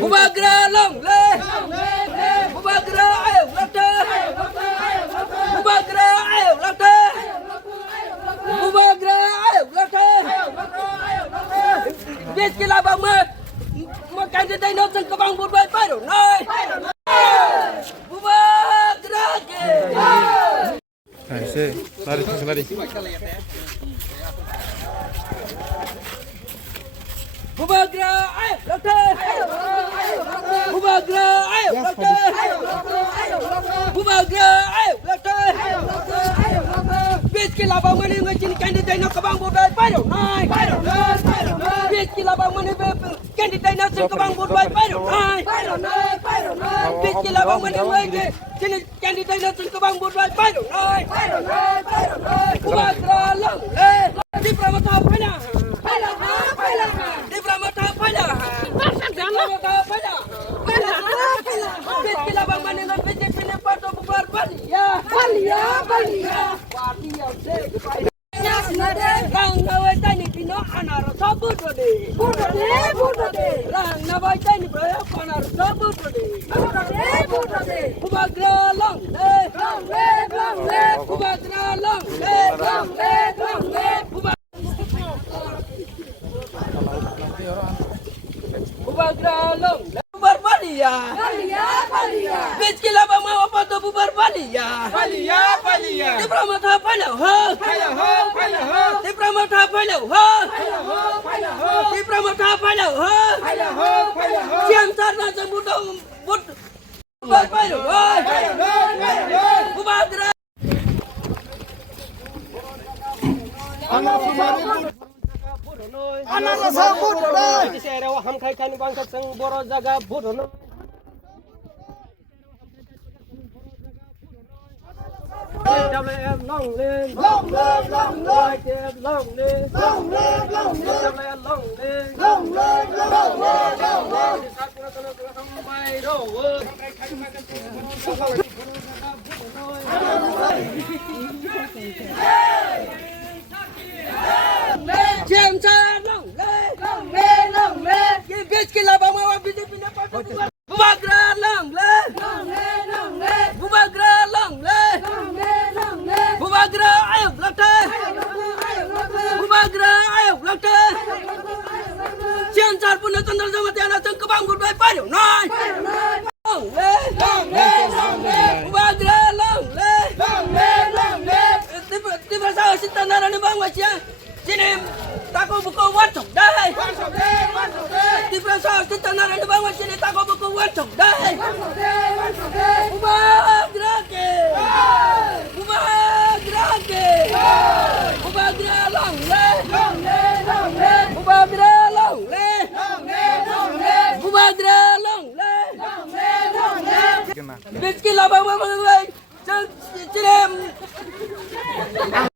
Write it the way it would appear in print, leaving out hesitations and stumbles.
Bubagra long le, bubagra ayo lakte, bubagra ayo lakte, bubagra ayo lakte. Biết cái là bằng mà cái gì đây nó từng có bằng một vài phải rồi này. Bubagra kì. Này xe, lari, lari. Bubagra ayo lakte. Bubagra ayo lakte. Bubagra ayo lakte. Biết cái là bằng mà người chính cái gì đây nó có bằng một vài phải rồi này. Biết cái là bằng mà cái gì đây nó từng có bằng một vài phải rồi này. Biết cái là bằng mà người cái gì đây nó từng có bằng một vài phải rồi này. Bubagra long le. Di Pramata Paya. Di Pramata Paya. Pramata Paya. Biết cái là bằng mà người chính cái bắt đầu bubar Balia. Balia. Rang na wai tani dino anar sabut bode. Rang na wai tani bro anar sabut bode. Bubagra long le. Bubagra long le. Bubagra long le. Bubar Balia. Biết cái là bằng mà apa tu bubar Balia. Di Pramata Paya ho. Di Pramata Paya ho. Di Pramata Paya ho. Siam tar na sambut but bubar Paya ho. Bubagra. Anak sabut dah. Ini saya rawat ham kai kan bangsa sang boro jaga bodoh. Em long lên, long lên, long lên, long lên, long lên, long lên, long lên, long lên, long lên, long lên. Siam tar long le. Biết cái là bằng mà biết cái là Bubagra long le. Bubagra long le. Bubagra ayo lakte. Bubagra ayo lakte. Siang tar pun tandal sama tiada teng kebang budai payu nai. Long le. Bubagra long le. Tiba saya sitandara ni bang macam sini tako buku wancok dah. Tiba saya sitandara ni bang macam sini tako buku wancok dah. Bubagra ke. Bubagra long le. Bubagra long le. Bubagra long le. Biết